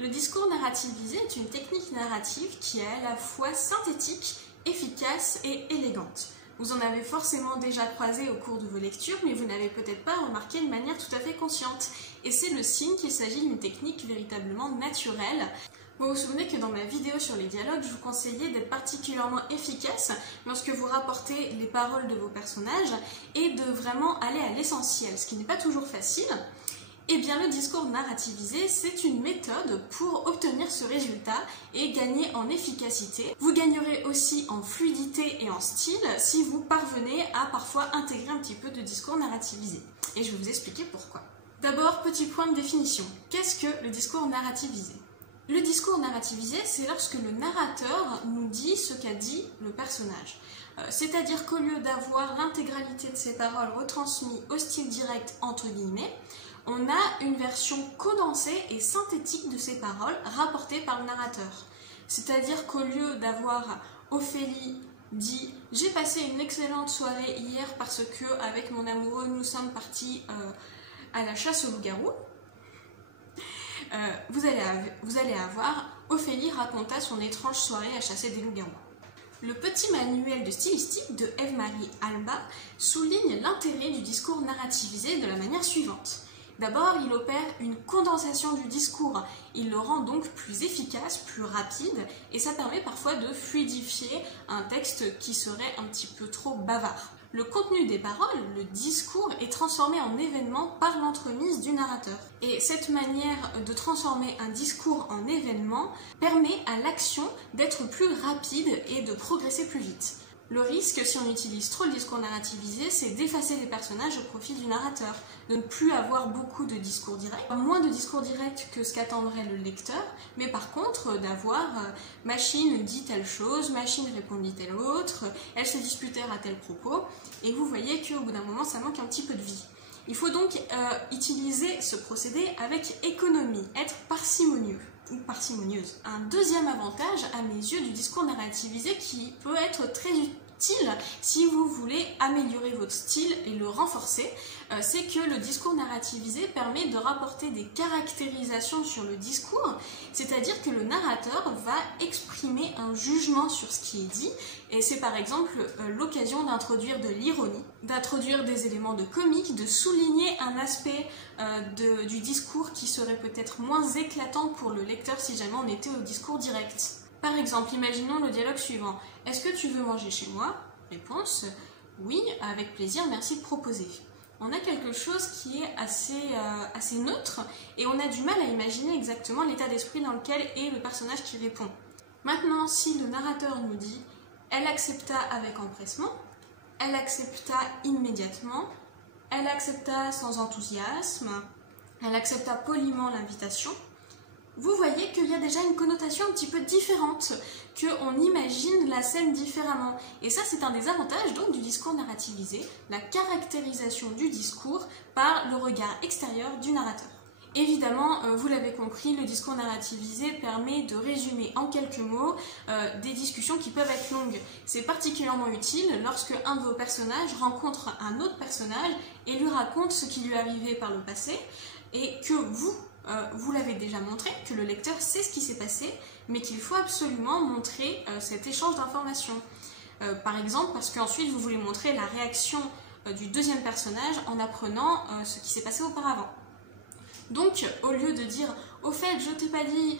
Le discours narrativisé est une technique narrative qui est à la fois synthétique, efficace et élégante. Vous en avez forcément déjà croisé au cours de vos lectures, mais vous n'avez peut-être pas remarqué de manière tout à fait consciente. Et c'est le signe qu'il s'agit d'une technique véritablement naturelle. Vous vous souvenez que dans ma vidéo sur les dialogues, je vous conseillais d'être particulièrement efficace lorsque vous rapportez les paroles de vos personnages et de vraiment aller à l'essentiel, ce qui n'est pas toujours facile. Eh bien, le discours narrativisé, c'est une méthode pour obtenir ce résultat et gagner en efficacité. Vous gagnerez aussi en fluidité et en style si vous parvenez à parfois intégrer un petit peu de discours narrativisé. Et je vais vous expliquer pourquoi. D'abord, petit point de définition. Qu'est-ce que le discours narrativisé ? Le discours narrativisé, c'est lorsque le narrateur nous dit ce qu'a dit le personnage. C'est-à-dire qu'au lieu d'avoir l'intégralité de ses paroles retransmises au style direct, entre guillemets, on a une version condensée et synthétique de ces paroles rapportées par le narrateur. C'est-à-dire qu'au lieu d'avoir Ophélie dit « J'ai passé une excellente soirée hier parce que avec mon amoureux nous sommes partis à la chasse au loup-garou », vous allez avoir « Ophélie raconta son étrange soirée à chasser des loups-garous ». Le petit manuel de stylistique de Eve-Marie Alba souligne l'intérêt du discours narrativisé de la manière suivante. D'abord, il opère une condensation du discours, il le rend donc plus efficace, plus rapide, et ça permet parfois de fluidifier un texte qui serait un petit peu trop bavard. Le contenu des paroles, le discours, est transformé en événement par l'entremise du narrateur. Et cette manière de transformer un discours en événement permet à l'action d'être plus rapide et de progresser plus vite. Le risque, si on utilise trop le discours narrativisé, c'est d'effacer les personnages au profit du narrateur, de ne plus avoir beaucoup de discours directs, moins de discours directs que ce qu'attendrait le lecteur, mais par contre d'avoir machine dit telle chose, machine répondit telle autre, elle se disputèrent à tel propos, et vous voyez qu'au bout d'un moment ça manque un petit peu de vie. Il faut donc utiliser ce procédé avec économie, être parcimonieux ou parcimonieuse. Un deuxième avantage à mes yeux du discours narrativisé qui peut être très utile si vous voulez améliorer votre style et le renforcer, c'est que le discours narrativisé permet de rapporter des caractérisations sur le discours, c'est-à-dire que le narrateur va exprimer un jugement sur ce qui est dit, et c'est par exemple l'occasion d'introduire de l'ironie, d'introduire des éléments de comique, de souligner un aspect du discours qui serait peut-être moins éclatant pour le lecteur si jamais on était au discours direct. Par exemple, imaginons le dialogue suivant. Est-ce que tu veux manger chez moi ? Réponse, oui, avec plaisir, merci de proposer. On a quelque chose qui est assez neutre et on a du mal à imaginer exactement l'état d'esprit dans lequel est le personnage qui répond. Maintenant, si le narrateur nous dit « elle accepta avec empressement »,« elle accepta immédiatement »,« elle accepta sans enthousiasme »,« elle accepta poliment l'invitation », vous voyez qu'il y a déjà une connotation un petit peu différente, qu'on imagine la scène différemment. Et ça, c'est un des avantages donc du discours narrativisé, la caractérisation du discours par le regard extérieur du narrateur. Évidemment, vous l'avez compris, le discours narrativisé permet de résumer en quelques mots des discussions qui peuvent être longues. C'est particulièrement utile lorsque un de vos personnages rencontre un autre personnage et lui raconte ce qui lui est arrivé par le passé et que vous l'avez déjà montré, que le lecteur sait ce qui s'est passé, mais qu'il faut absolument montrer cet échange d'informations. Par exemple, parce qu'ensuite vous voulez montrer la réaction du deuxième personnage en apprenant ce qui s'est passé auparavant. Donc, au lieu de dire « Au fait, je t'ai pas dit,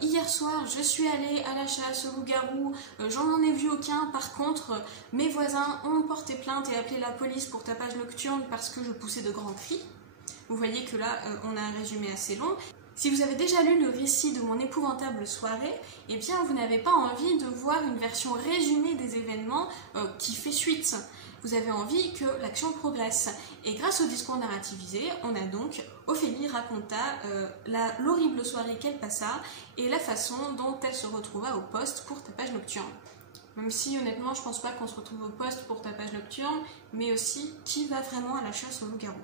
hier soir, je suis allée à la chasse au loup-garou, j'en ai vu aucun, par contre, mes voisins ont porté plainte et appelé la police pour tapage nocturne parce que je poussais de grands cris », vous voyez que là, on a un résumé assez long. Si vous avez déjà lu le récit de mon épouvantable soirée, eh bien vous n'avez pas envie de voir une version résumée des événements qui fait suite. Vous avez envie que l'action progresse. Et grâce au discours narrativisé, on a donc Ophélie raconta l'horrible soirée qu'elle passa et la façon dont elle se retrouva au poste pour tapage nocturne. Même si honnêtement, je pense pas qu'on se retrouve au poste pour tapage nocturne, mais aussi qui va vraiment à la chasse au loup-garou.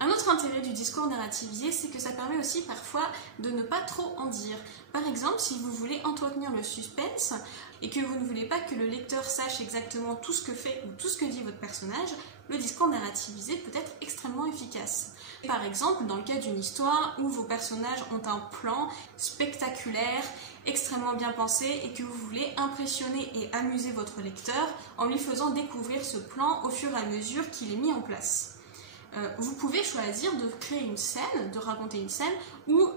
Un autre intérêt du discours narrativisé, c'est que ça permet aussi parfois de ne pas trop en dire. Par exemple, si vous voulez entretenir le suspense et que vous ne voulez pas que le lecteur sache exactement tout ce que fait ou tout ce que dit votre personnage, le discours narrativisé peut être extrêmement efficace. Par exemple, dans le cas d'une histoire où vos personnages ont un plan spectaculaire, extrêmement bien pensé et que vous voulez impressionner et amuser votre lecteur en lui faisant découvrir ce plan au fur et à mesure qu'il est mis en place. Vous pouvez choisir de créer une scène, de raconter une scène où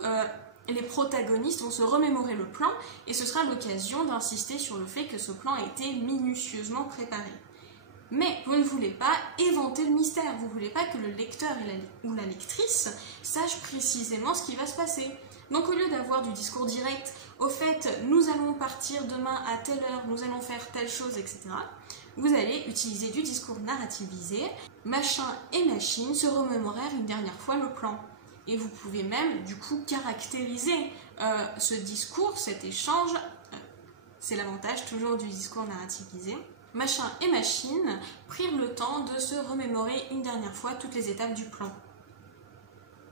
les protagonistes vont se remémorer le plan et ce sera l'occasion d'insister sur le fait que ce plan a été minutieusement préparé. Mais vous ne voulez pas éventer le mystère, vous ne voulez pas que le lecteur ou la lectrice sache précisément ce qui va se passer. Donc au lieu d'avoir du discours direct, au fait, nous allons partir demain à telle heure, nous allons faire telle chose, etc., vous allez utiliser du discours narrativisé. Machin et machine se remémorèrent une dernière fois le plan. Et vous pouvez même, du coup, caractériser ce discours, cet échange. C'est l'avantage toujours du discours narrativisé. Machin et machine prirent le temps de se remémorer une dernière fois toutes les étapes du plan.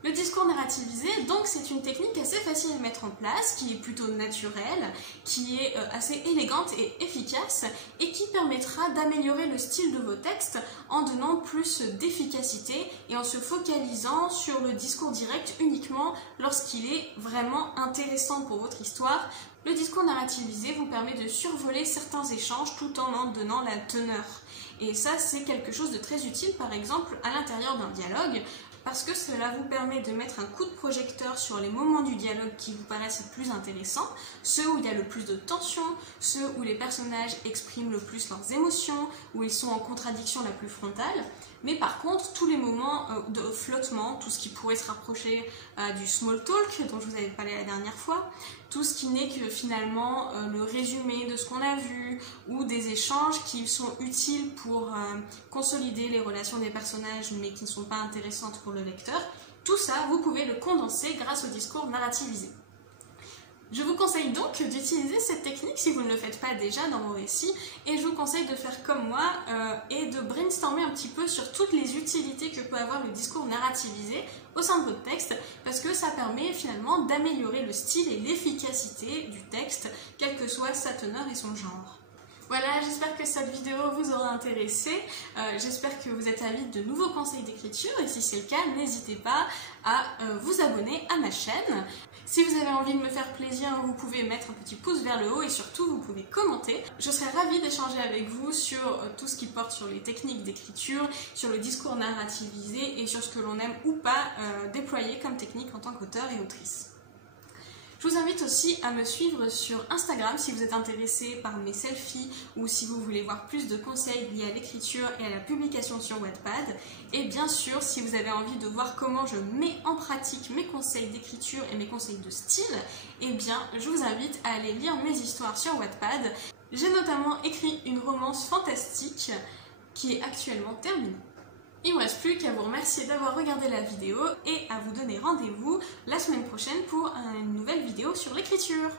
Le discours narrativisé, donc, c'est une technique assez facile à mettre en place, qui est plutôt naturelle, qui est assez élégante et efficace, et qui permettra d'améliorer le style de vos textes en donnant plus d'efficacité et en se focalisant sur le discours direct uniquement lorsqu'il est vraiment intéressant pour votre histoire. Le discours narrativisé vous permet de survoler certains échanges tout en donnant la teneur. Et ça, c'est quelque chose de très utile, par exemple, à l'intérieur d'un dialogue, parce que cela vous permet de mettre un coup de projecteur sur les moments du dialogue qui vous paraissent les plus intéressants, ceux où il y a le plus de tension, ceux où les personnages expriment le plus leurs émotions, où ils sont en contradiction la plus frontale. Mais par contre, tous les moments de flottement, tout ce qui pourrait se rapprocher du small talk dont je vous avais parlé la dernière fois, tout ce qui n'est que finalement le résumé de ce qu'on a vu ou des échanges qui sont utiles pour consolider les relations des personnages mais qui ne sont pas intéressantes pour le lecteur, tout ça, vous pouvez le condenser grâce au discours narrativisé. Je vous conseille donc d'utiliser cette technique si vous ne le faites pas déjà dans vos récits et je vous conseille de faire comme moi et de brainstormer un petit peu sur toutes les utilités que peut avoir le discours narrativisé au sein de votre texte parce que ça permet finalement d'améliorer le style et l'efficacité du texte, quelle que soit sa teneur et son genre. Voilà, j'espère que cette vidéo vous aura intéressé, j'espère que vous êtes avide de nouveaux conseils d'écriture et si c'est le cas, n'hésitez pas à vous abonner à ma chaîne. Si vous avez envie de me faire plaisir, vous pouvez mettre un petit pouce vers le haut et surtout vous pouvez commenter. Je serais ravie d'échanger avec vous sur tout ce qui porte sur les techniques d'écriture, sur le discours narrativisé et sur ce que l'on aime ou pas déployer comme technique en tant qu'auteur et autrice. Je vous invite aussi à me suivre sur Instagram si vous êtes intéressé par mes selfies ou si vous voulez voir plus de conseils liés à l'écriture et à la publication sur Wattpad. Et bien sûr, si vous avez envie de voir comment je mets en pratique mes conseils d'écriture et mes conseils de style, eh bien, je vous invite à aller lire mes histoires sur Wattpad. J'ai notamment écrit une romance fantastique qui est actuellement terminée. Il ne me reste plus qu'à vous remercier d'avoir regardé la vidéo et à vous donner rendez-vous la semaine prochaine pour une nouvelle vidéo sur l'écriture.